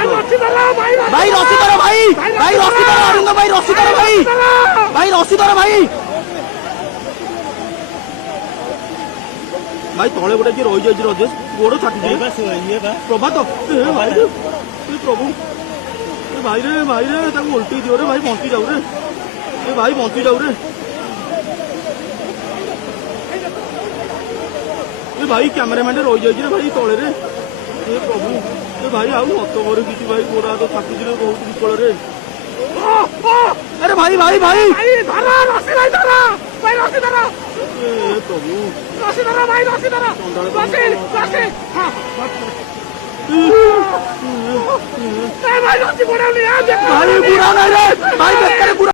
भाई रस्सी धरो भाई भाई रस्सी धरो अरुण भाई रस्सी धरो भाई भाई रस्सी धरो भाई भाई तले गोटे किए रही जाइए रजेश गोड़ छाटी प्रभात प्रभु भाई रे उल्टी दियो रे भाई बंची जाऊ रे भाई बंची जाऊ रे भाई कैमरामैन रही जाइए भाई तले रे प्रभु भाई आउ मत मरे किसी भाई गोरा तो छाटी बहुत विकल रे अरे भाई भाई भाई धरा रस्सी भाई धरा भाई रस्सी धरा प्रभु रस्सी धरा भाई रस्सी धरा रस्सी रस्सी भाई रस्सी बुरा नहीं भाई बुरा नहीं रे भाई बेकार बुरा